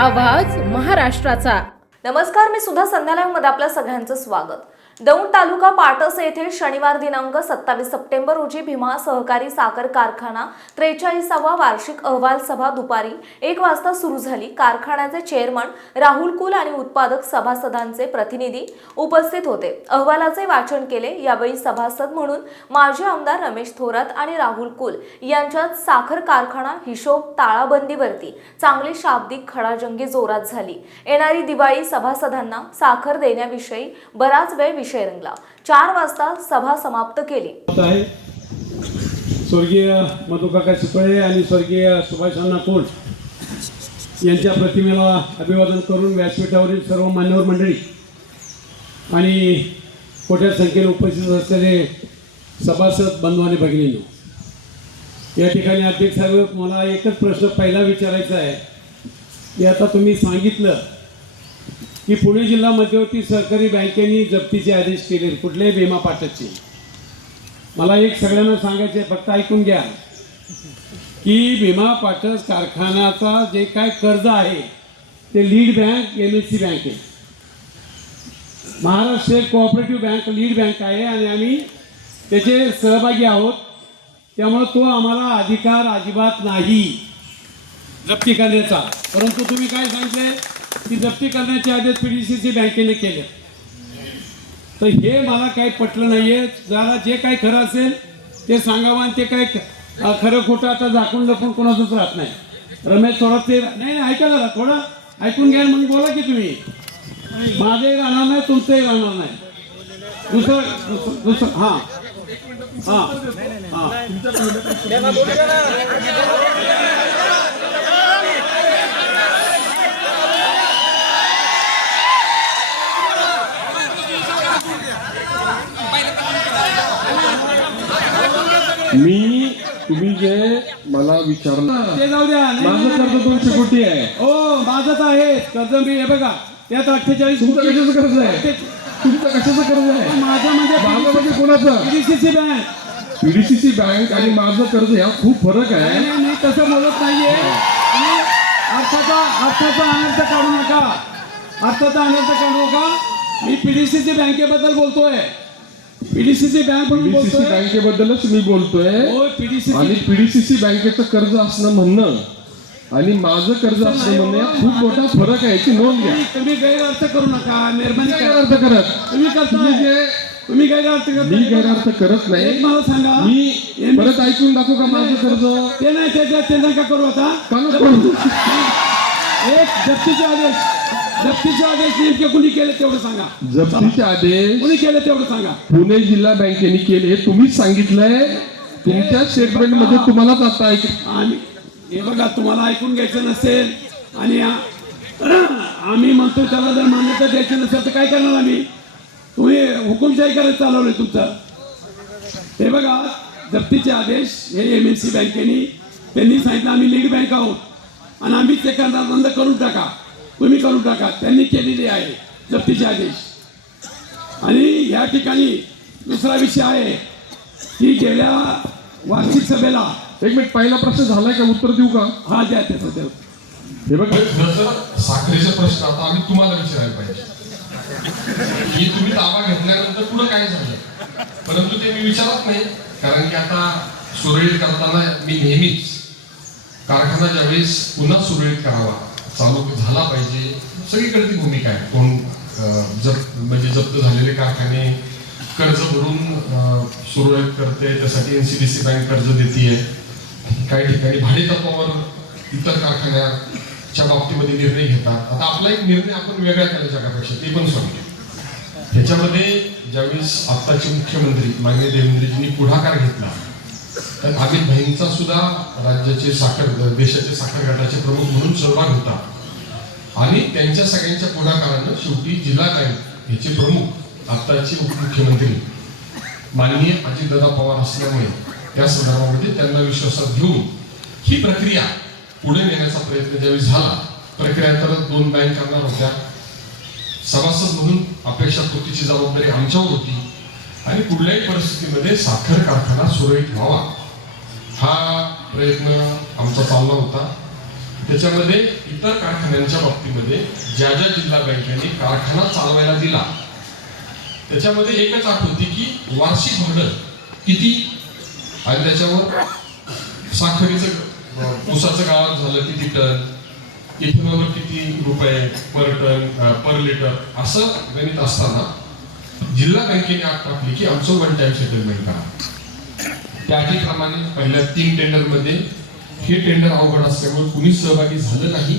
आवाज महाराष्ट्राचा. नमस्कार मी सुद्धा संध्यालयमध्ये आपल्या सगळ्यांचं स्वागत. दौंड तालुका पाटस येथे शनिवार दिनांक सत्तावीस सप्टेंबर रोजी भीमा सहकारी साखर कारखाना त्रेचाळीसावा वार्षिक अहवाल सभा दुपारी एक वाजता सुरू झाली. कारखान्याचे चेअरमन राहुल कुल आणि उत्पादक सभासदांचे प्रतिनिधी उपस्थित होते. अहवालाचे वाचन केले. यावेळी सभासद म्हणून माजी आमदार रमेश थोरात आणि राहुल कुल यांच्यात साखर कारखाना हिशोब ताळाबंदीवरती चांगली शाब्दिक खडाजंगी जोरात झाली. येणारी दिवाळी सभासदांना साखर देण्याविषयी बराच वेळ विषय रंगला चार वाजता सभा समाप्त केली. होत आहे. स्वर्गीय मधुकाका शिपळे आणि स्वर्गीय सुभाषांना कोण यांच्या प्रतिमेला अभिवादन करून व्यासपीठावरील सर्व मान्यवर मंडळी आणि मोठ्या संख्येने उपस्थित असलेले सभासद बंधू आणि भगिनींनो या ठिकाणी अध्यक्ष साहेब मला एकच प्रश्न पहिला विचारायचा आहे. की आता तुम्ही सांगितलं की पुणे जिल्हा मध्यवर्ती सहकारी बँकेने जप्तीचे आदेश केले कुठल्याही भीमा पाटकचे मला एक सगळ्यांना सांगायचं आहे फक्त ऐकून घ्या. की भीमा पाटक कारखान्याचा जे काय कर्ज आहे ते lead bank M S C bank आहे. Maharashtra state cooperative bank lead bank आहे आणि आम्ही त्याचे सहभागी आहोत. त्यामुळं तो आम्हाला अधिकार अजिबात नाही. जप्ती करण्याचा. परंतु तुम्ही काय सांगितले ती जप्ती करण्याचे आदेश पी डी सी सी बँकेने केले तर हे मला काही पटलं नाहीये. जरा जे काही खरं असेल ते सांगावं आणि ते काय खरं खोटं आता झाकून लपून कोणाचंच राहत नाही. रमेश थोडा ते नाही नाही ऐका जरा थोडं ऐकून घ्या म्हणून बोला की तुम्ही. माझंही राहणार नाही तुमचंही राहणार नाही. दुसरं दुसरं- दुसरं हां. हां. हां मी तुम्ही जे मला विचारलं ते जाऊ द्या माझं कर्ज दोनशे कोटी आहे. हो माझंच आहे. कर्ज मी हे बघा त्यात अठ्ठेचाळीस तुमचं कशाचं कर्ज आहे? तुमचं कशाचं कर्ज आहे? माझं म्हणजे माझं म्हणजे कोणाचं? PDCC bank. पीडीसीसी बँक आणि माझं कर्ज ह्या खूप फरक आहे. नाही नाही, मी तसं बोलत नाहीये. तुम्ही अर्थाचा अर्थाचा अनर्थ काढू नका. अर्थाचा अनर्थ काढू नका. मी पीडीसीसी बँकेबद्दल बोलतोय. पीडीसीसी बँक पीडीसीसी बोलतोय? बँकेबद्दलच मी बोलतोय. हो आणि पीडीसीसी पीडीसीसी बँकेचं कर्ज असणं म्हणणं आणि माझं कर्ज असणं म्हणणं यात खूप मोठा फरक आहे याची नोंद घ्या. तुम्ही गैरअर्थ करू नका मेहरबानी काय करा. अर्थ करत. तुम्ही तुम्ही करताय जे तुम्ही गैरअर्थ मी करताय गैरअर्थ करत एक नाही मला सांगा. मी परत ऐकून दाखवू का माझं कर्ज? ते नाही त्याच्यात ते नका करू आता? का नको? एक जप्तीचे आदेश. जप्तीचे आदेश नेमके कुणी केले तेवढं सांगा. जप्तीचे आदेश कुणी केले तेवढं सांगा. पुणे जिल्हा बँकेने केले तुम्हीच सांगितलंय. तुमच्या स्टेटमेंटमध्ये तुम्हालाच आता ऐक आम्ही हे बघा तुम्हाला ऐकून घ्यायचं नसेल आणि आम्ही म्हणतो त्याला जर मान्यता द्यायची नसेल तर काय करणार आम्ही? तुम्ही हुकुमशाही करायला चालवलं तुमचं. हे बघा जप्तीचे आदेश हे एम एस सी बँकेनी त्यांनी सांगितलं आम्ही लीड बँक आहोत. आणि आम्ही ते करणार बंद करून टाका. तुम्ही करून टाका त्यांनी केलेली आहे. जप्तीचे आदेश. आणि या ठिकाणी दुसरा विषय आहे की गेल्या वार्षिक सभेला एक मिनिट पहिला प्रश्न झालाय का? उत्तर देऊ का? हा द्या त्याचं द्या हे बघा. साखरेचा प्रश्न आता आम्ही तुम्हाला विचारायला पाहिजे. की तुम्ही ताबा घेतल्यानंतर पुढं काय झालं? परंतु ते मी विचारत नाही कारण की आता सुरळीत करताना मी नेहमीच कारखाना ज्यावेळेस पुन्हा सुरळीत करावा चालू झाला पाहिजे. सगळीकडे ती भूमिका आहे. कोण जप म्हणजे जप्त झालेले कारखाने कर्ज भरून सुरळीत करते. त्यासाठी N C D C bank कर्ज देते काही ठिकाणी भाडे तत्वावर इतर कारखान्याच्या बाबतीमध्ये निर्णय घेतात. आता आपला एक निर्णय आपण वेगळ्या केला जगापेक्षा ते पण सांगतो ह्याच्यामध्ये ज्यावेळेस आत्ताचे मुख्यमंत्री माननीय देवेंद्रजींनी पुढाकार घेतला तर अमित भाईंचा सुद्धा राज्याचे साखर देशाचे साखर गटाचे प्रमुख म्हणून सहभाग होता. आणि त्यांच्या सगळ्यांच्या पुढाकारानं शेवटी जिल्हा बँक याचे प्रमुख आत्ताचे उपमुख्यमंत्री माननीय अजितदादा पवार असल्यामुळे त्या संदर्भामध्ये त्यांना विश्वासात घेऊन ही प्रक्रिया पुढे नेण्याचा प्रयत्न ज्यावेळी झाला प्रक्रिया तर दोन बँक करणार होत्या. सभासद म्हणून अपेक्षा कृतीची जबाबदारी आमच्यावर होती. आणि कुठल्याही परिस्थितीमध्ये साखर कारखाना सुरळीत व्हावा. हा प्रयत्न आमचा चालला होता. त्याच्यामध्ये इतर कारखान्यांच्या बाबतीमध्ये ज्या ज्या जिल्हा बँकेने कारखाना चालवायला दिला त्याच्यामध्ये एकच आठ होती की वार्षिक भाडं किती? आणि त्याच्यावर साखरेचं ऊसाचं गावात झालं किती टन? इथेनॉलवर किती रुपये पर टन पर लिटर असं गणित असताना जिल्हा बँकेने आठ टाकली की आमचं वन टाइम सेटलमेंट करा. त्या अटीप्रमाणे पहिल्या तीन टेंडरमध्ये हे टेंडर अवघड असल्यामुळे कुणीच सहभागी झालं नाही.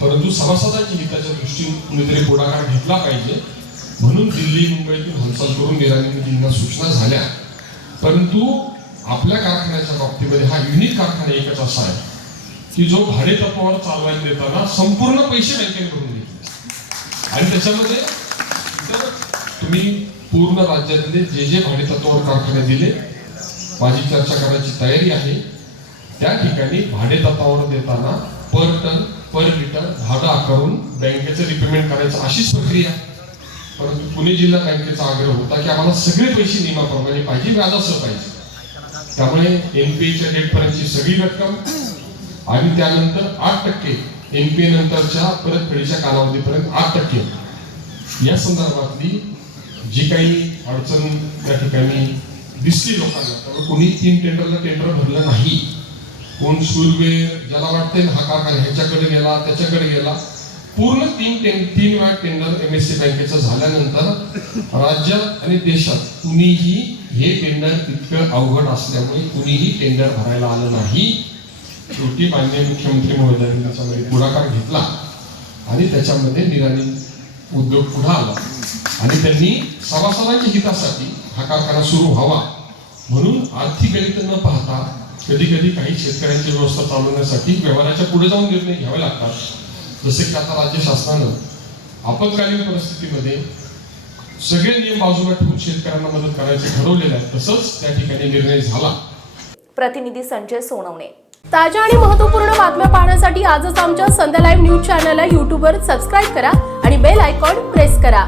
परंतु सभासदांच्या हिताच्या दृष्टीने कुणीतरी पुढाकार घेतला पाहिजे. म्हणून दिल्ली मुंबईतून हालचाल करून निराणीजींना सूचना झाल्या. परंतु आपल्या कारखान्याच्या बाबतीमध्ये हा युनिक कारखाना एकच असा आहे की जो भाडे तत्वावर चालवायला देताना संपूर्ण पैसे बँकेकडून घेतले. आणि त्याच्यामध्ये तुम्ही पूर्ण राज्यातले जे जे भाडेतत्वावर कारखाने दिले माझी चर्चा करायची तयारी आहे. त्या ठिकाणी भाडेतत्वावर देताना पर टन पर लिटर भाडं आकारून बँकेचं रिपेमेंट करायचं अशीच प्रक्रिया. परंतु पुणे जिल्हा बँकेचा आग्रह होता की आम्हाला सगळे पैसे नियमाप्रमाणे पाहिजे व्याजासह पाहिजे. त्यामुळे एनपीएच्या डेटपर्यंतची सगळी रक्कम आणि त्यानंतर आठ टक्के एनपीए नंतरच्या परतफेडीच्या कालावधीपर्यंत आठ टक्के. या संदर्भातली जी काही अडचण त्या ठिकाणी दिसली लोकांना त्यामुळे कोणी तीन टेंडरला टेंडर भरलं नाही. कोण सुरवेर ज्याला वाटते हा कारखाना ह्याच्याकडे गेला त्याच्याकडे गेला पूर्ण तीन टें तीन वेळा टेंडर एम एस सी बँकेचं झाल्यानंतर राज्यात आणि देशात कुणीही हे टेंडर इतकं अवघड असल्यामुळे कुणीही टेंडर भरायला आलं नाही. शेवटी मान्य मुख्यमंत्री महोदयांनी त्याच्यामध्ये पुढाकार घेतला आणि त्याच्यामध्ये निराणी उद्योग पुढे आला. आणि त्यांनी सभासदांच्या हितासाठी हा कारखाना सुरू व्हावा म्हणून आर्थिक गणित न पाहता कधी कधी काही शेतकऱ्यांची व्यवस्था चालवण्यासाठी व्यवहाराच्या पुढे जाऊन निर्णय घ्यावे लागतात. जसे की आता राज्य शासनानं आपत्कालीन परिस्थितीमध्ये सगळे नियम बाजूला ठेवून शेतकऱ्यांना मदत करायचे ठरवलेले आहे. तसंच त्या ठिकाणी निर्णय झाला. प्रतिनिधी संजय सोनवणे. ताज्या आणि महत्त्वपूर्ण बातम्या पाहण्यासाठी आजच आमच्या संध्या लाईव्ह न्यूज चॅनलला यूट्यूबवर सबस्क्राईब करा आणि बेल आयकॉन प्रेस करा.